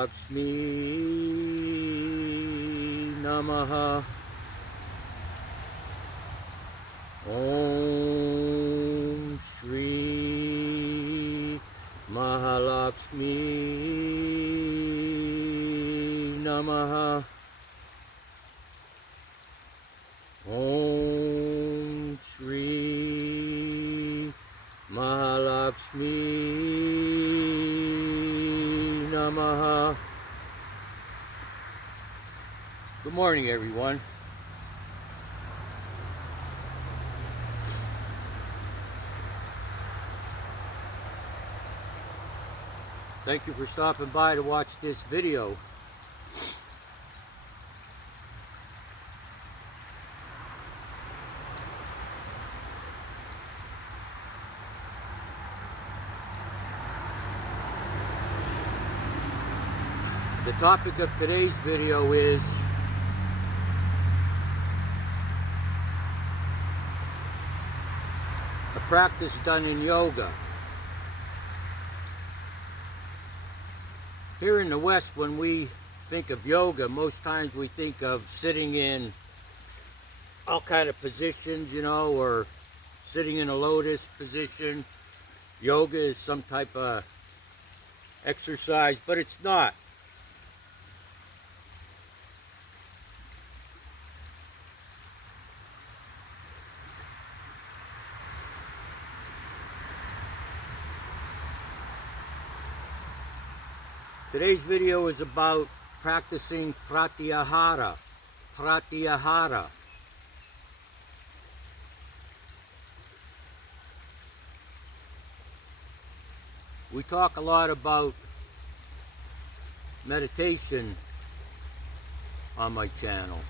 LAXMI Namaha. Om Shri Mahalakshmi Namaha. Om Shri Mahalakshmi Namaha. Good morning, everyone. Thank you for stopping by to watch this video. The topic of today's video is a practice done in yoga. Here in the West, when we think of yoga, most times we think of sitting in all kind of positions, you know, or sitting in a lotus position. Yoga is some type of exercise, but it's not. Today's video is about practicing Pratyahara. Pratyahara. We talk a lot about meditation on my channel.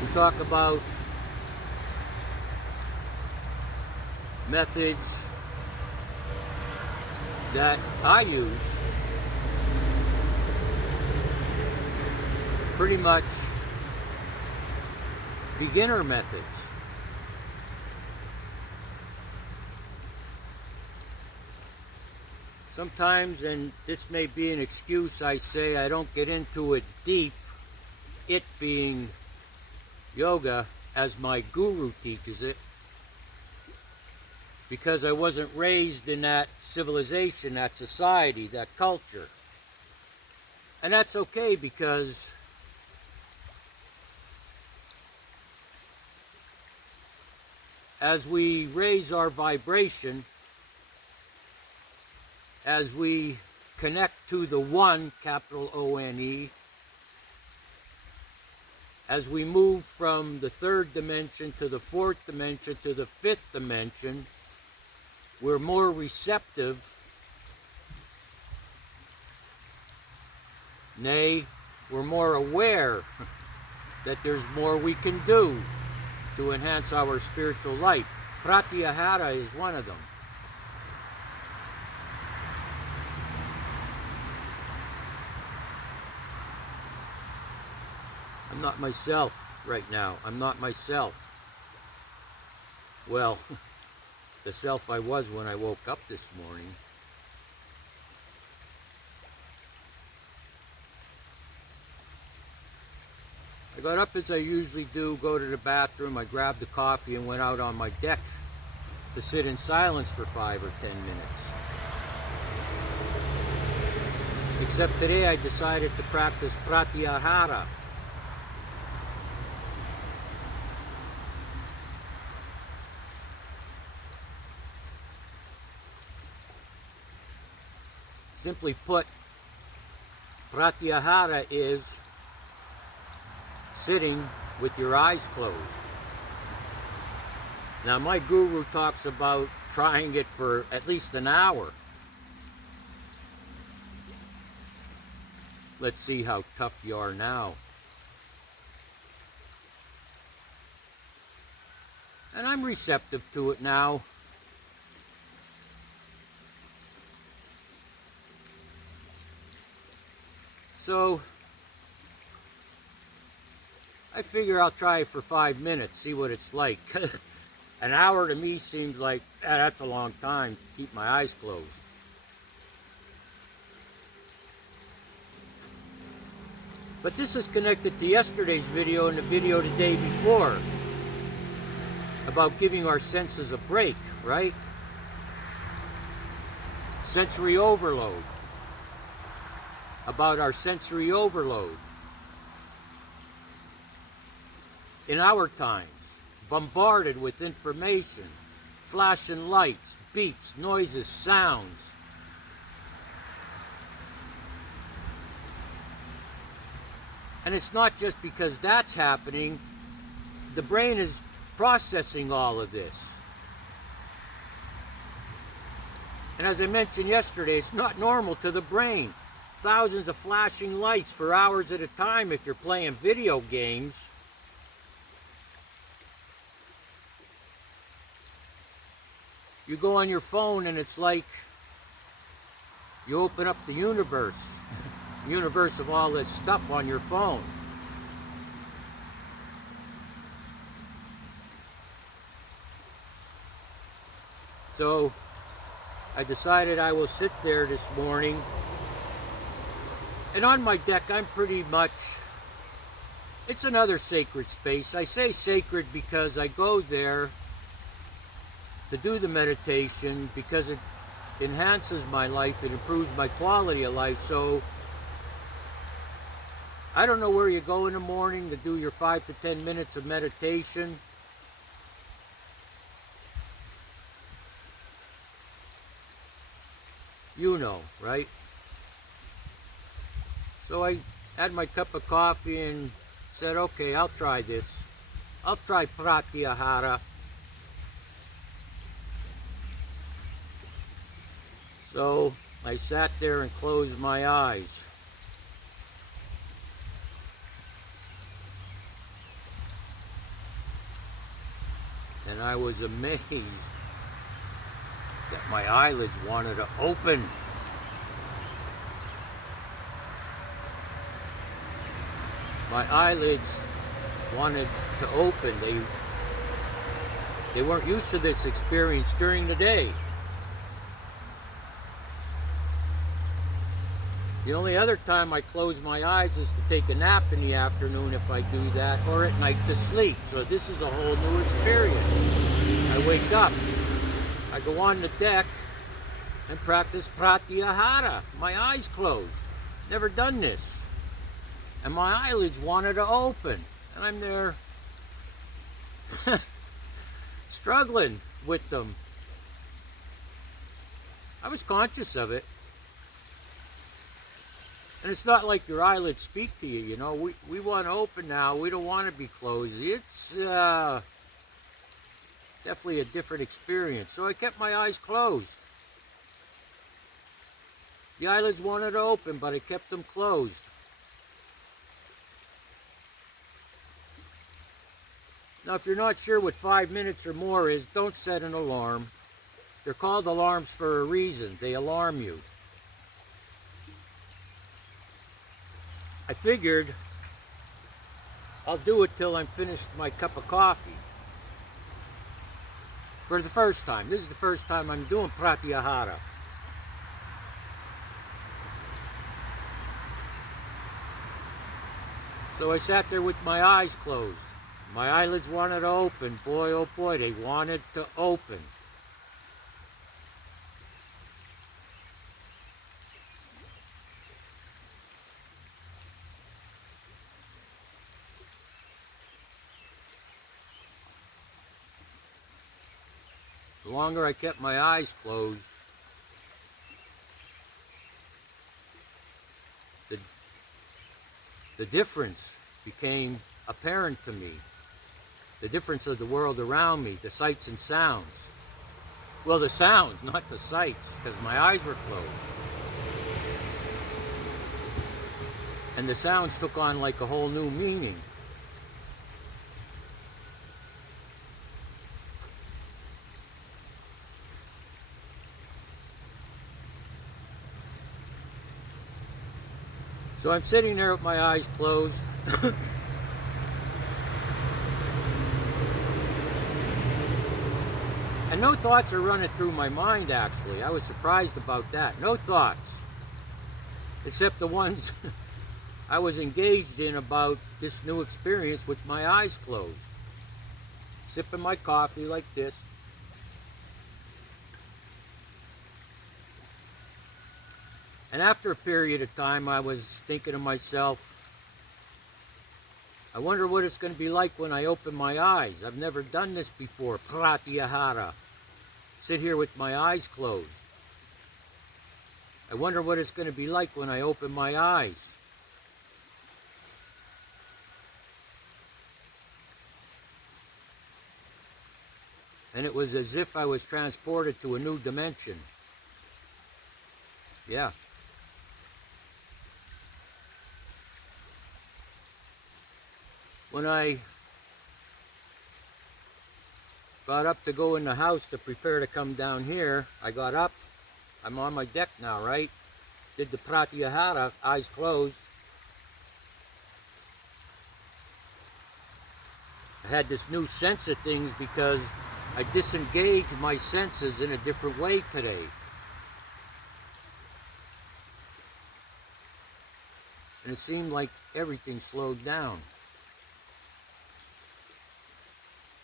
We talk about methods that I use, pretty much beginner methods. Sometimes, and this may be an excuse, I say I don't get into it deep, it being yoga as my guru teaches it, because I wasn't raised in that civilization, that society, that culture. And that's okay, because as we raise our vibration, as we connect to the One, capital O-N-E, as we move from the third dimension to the fourth dimension to the fifth dimension, we're more receptive, nay, we're more aware that there's more we can do to enhance our spiritual life. Pratyahara is one of them. I'm not myself right now. I'm not myself. Well, the self I was when I woke up this morning. I got up as I usually do, go to the bathroom, I grabbed the coffee and went out on my deck to sit in silence for 5 or 10 minutes. Except today I decided to practice Pratyahara. Simply put, Pratyahara is sitting with your eyes closed. Now, my guru talks about trying it for at least an hour. Let's see how tough you are now. And I'm receptive to it now. So I figure I'll try it for 5 minutes, see what it's like. An hour to me seems like, that's a long time to keep my eyes closed. But this is connected to yesterday's video and the video the day before about giving our senses a break, right? Sensory overload. About our sensory overload. In our times, bombarded with information, flashing lights, beeps, noises, sounds. And it's not just because that's happening. The brain is processing all of this. And as I mentioned yesterday, it's not normal to the brain. Thousands of flashing lights for hours at a time if you're playing video games. You go on your phone and it's like you open up the universe of all this stuff on your phone. So I decided I will sit there this morning, and on my deck I'm pretty much, it's another sacred space. I say sacred because I go there to do the meditation because it enhances my life, it improves my quality of life. So I don't know where you go in the morning to do your 5 to 10 minutes of meditation. You know, right? So I had my cup of coffee and said, okay, I'll try this. I'll try Pratyahara. So I sat there and closed my eyes. And I was amazed that my eyelids wanted to open. My eyelids wanted to open. They weren't used to this experience during the day. The only other time I close my eyes is to take a nap in the afternoon if I do that, or at night to sleep. So this is a whole new experience. I wake up, I go on the deck and practice Pratyahara. My eyes closed. Never done this. And my eyelids wanted to open. And I'm there struggling with them. I was conscious of it. And it's not like your eyelids speak to you, you know. We want to open now. We don't want to be closed. It's definitely a different experience. So I kept my eyes closed. The eyelids wanted to open, but I kept them closed. Now, if you're not sure what 5 minutes or more is, don't set an alarm. They're called alarms for a reason. They alarm you. I figured I'll do it till I'm finished my cup of coffee. For the first time. This is the first time I'm doing Pratyahara. So I sat there with my eyes closed. My eyelids wanted to open. Boy, oh boy, they wanted to open. The longer I kept my eyes closed, the difference became apparent to me. The difference of the world around me, the sights and sounds. Well, the sounds, not the sights, because my eyes were closed. And the sounds took on like a whole new meaning. So I'm sitting there with my eyes closed. And no thoughts are running through my mind, actually. I was surprised about that. No thoughts. Except the ones I was engaged in about this new experience with my eyes closed. Sipping my coffee like this. And after a period of time, I was thinking to myself, I wonder what it's going to be like when I open my eyes. I've never done this before. Pratyahara. Sit here with my eyes closed. I wonder what it's going to be like when I open my eyes. And it was as if I was transported to a new dimension. Yeah. When I got up to go in the house to prepare to come down here, I got up. I'm on my deck now, right? Did the Pratyahara, eyes closed. I had this new sense of things because I disengaged my senses in a different way today. And it seemed like everything slowed down.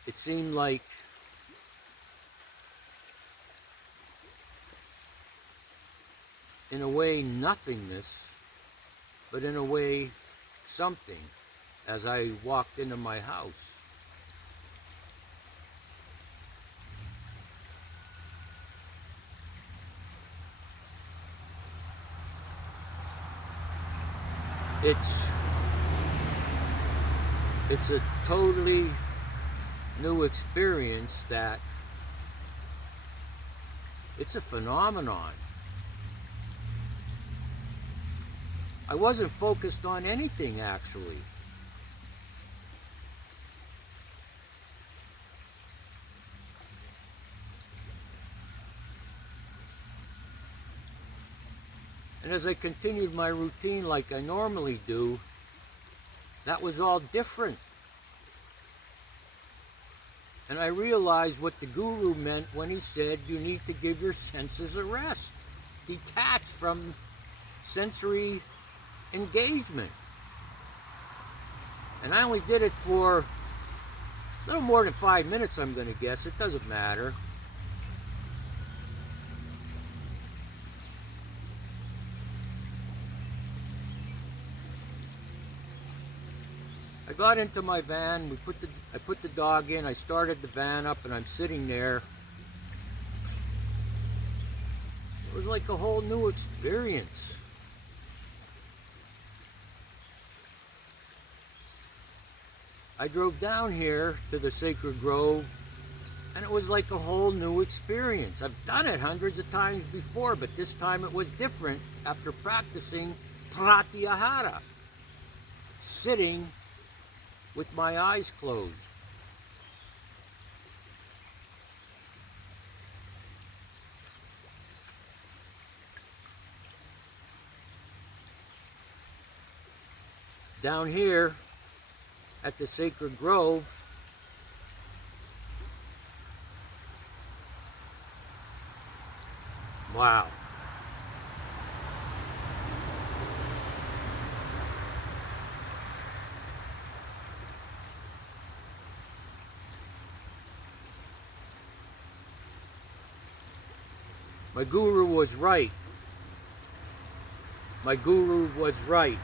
It seemed like in a way nothingness, but in a way something as I walked into my house. It's a totally new experience that it's a phenomenon. I wasn't focused on anything actually. And as I continued my routine like I normally do, that was all different. And I realized what the guru meant when he said you need to give your senses a rest. Detach from sensory engagement. And I only did it for a little more than 5 minutes, I'm going to guess. It doesn't matter. I got into my van, I put the dog in, I started the van up, and I'm sitting there. It was like a whole new experience. I drove down here to the Sacred Grove, and it was like a whole new experience. I've done it hundreds of times before, but this time it was different after practicing Pratyahara, sitting with my eyes closed. Down here at the Sacred Grove, wow. My guru was right. My guru was right.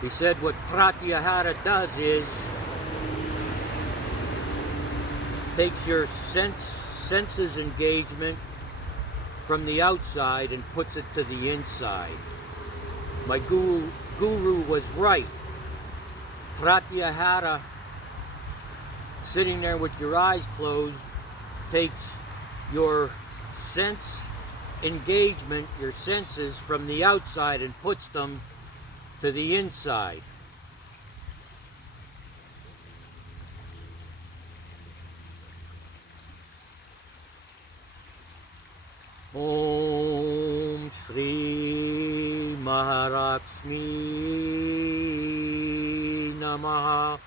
He said what Pratyahara does is takes your senses engagement from the outside and puts it to the inside. My guru was right. Pratyahara, sitting there with your eyes closed, takes your sense engagement, your senses from the outside and puts them to the inside. Om Shri LAXMI Namaha.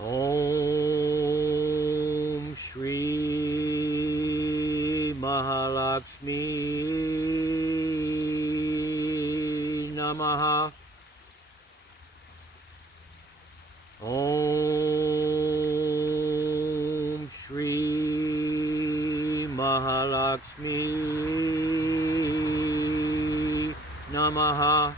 Om LAXMI Namaha. Om Shri Mahalaxmi Namaha.